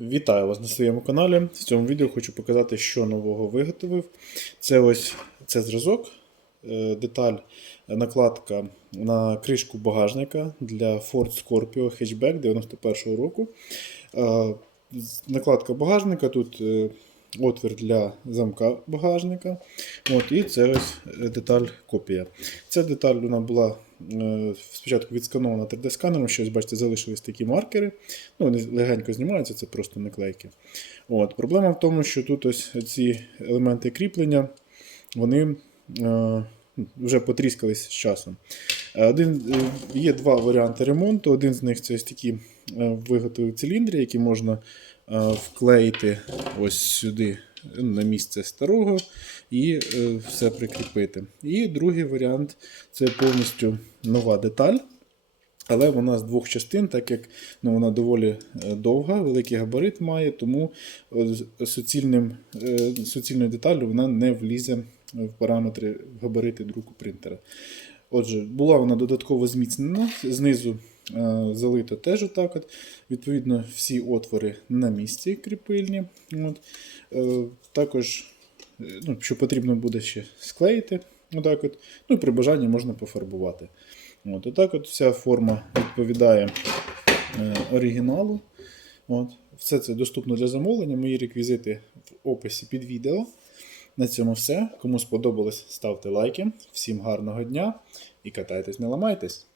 Вітаю вас на своєму каналі. В цьому відео хочу показати, що нового виготовив. Це ось це зразок, е, деталь, накладка на кришку багажника для Ford Scorpio Hatchback 91-го року. Е, Накладка багажника, тут е, отвір для замка багажника. От, і це ось е, деталь копія. Ця деталь вона була е, спочатку відсканована 3D-сканером, що ось бачите, залишились такі маркери. Ну, вони легенько знімаються, це просто наклейки. От. Проблема в тому, що тут ось ці елементи кріплення, вони е, вже потріскались з часом. Один, є два варіанти ремонту. Один з них це ось такі виготовив циліндри, які можна е, вклеїти ось сюди е, на місце старого і е, все прикріпити. І другий варіант це повністю нова деталь. Але вона з двох частин, так як ну, вона доволі е, довга, великий габарит має, тому е, суцільним, е, суцільною деталлю вона не влізе в параметри в габарити друку принтера. Отже, була вона додатково зміцнена, знизу е, залито теж отак. От. Відповідно, всі отвори на місці кріпильні. От. Е, також, е, ну, що потрібно буде ще склеїти. Отак от. Ну і при бажанні можна пофарбувати. От, отак от вся форма відповідає е, оригіналу. От. Все це доступно для замовлення. Мої реквізити в описі під відео. На цьому все. Кому сподобалось, ставте лайки. Всім гарного дня і катайтесь, не ламайтесь!